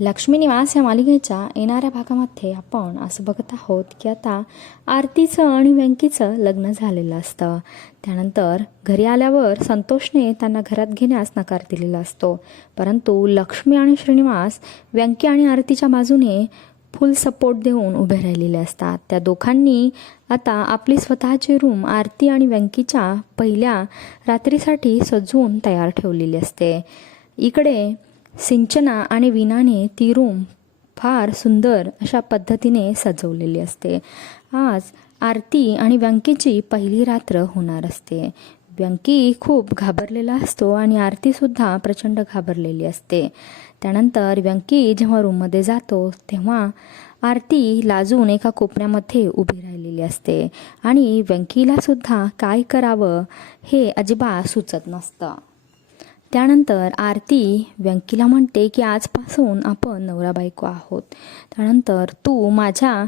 लक्ष्मी निवास या मालिकेच्या येणाऱ्या भागामध्ये आपण असं बघत आहोत की आता आरतीचं आणि व्यंकीचं लग्न झालेलं असतं. त्यानंतर घरी आल्यावर संतोषने त्यांना घरात घेण्यास नकार दिलेला असतो. परंतु लक्ष्मी आणि श्रीनिवास व्यंकी आणि आरतीच्या बाजूने फुल सपोर्ट देऊन उभे राहिलेले असतात. त्या दोघांनी आता आपली स्वतःची रूम आरती आणि व्यंकीच्या पहिल्या रात्रीसाठी सजवून तयार ठेवलेली असते. इकडे सिंचना आणि विनाने ती रूम फार सुंदर अशा पद्धतीने सजवलेली असते. आज आरती आणि व्यंकीची पहिली रात्र होणार असते. व्यंकी खूप घाबरलेला असतो आणि आरतीसुद्धा प्रचंड घाबरलेली असते. त्यानंतर व्यंकी जेव्हा रूममध्ये जातो तेव्हा आरती लाजून एका कोपऱ्यामध्ये उभी राहिलेली असते आणि व्यंकीलासुद्धा काय करावं हे अजिबात सुचत नसतं. त्यानंतर आरती व्यंकीला म्हणते की आजपासून आपण नवरा बायको आहोत. त्यानंतर तू माझ्या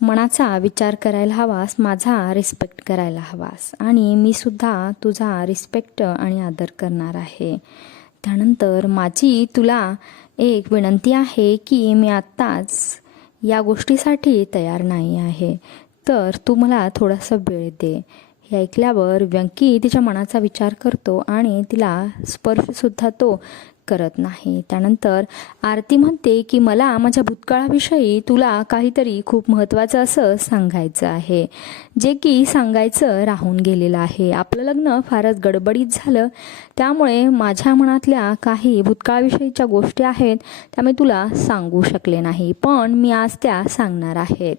मनाचा विचार करायला हवास माझा रिस्पेक्ट करायला हवास. आणि मी सुद्धा तुझा रिस्पेक्ट आणि आदर करणार आहे. त्यानंतर माझी तुला एक विनंती आहे की मी आत्ताच या गोष्टीसाठी तयार नाही आहे. तर तू मला थोडासा वेळ दे. हे ऐकल्यावर व्यंकी तिच्या मनाचा विचार करतो आणि तिला स्पर्शसुद्धा तो करत नाही. त्यानंतर आरती म्हणते की मला माझ्या भूतकाळाविषयी तुला काहीतरी खूप महत्त्वाचं असं सांगायचं आहे. जे की सांगायचं राहून गेलेलं आहे. आपलं लग्न फारच गडबडीत झालं. त्यामुळे माझ्या मनातल्या काही भूतकाळाविषयीच्या गोष्टी आहेत त्या मी तुला सांगू शकले नाही. पण मी आज त्या सांगणार आहेत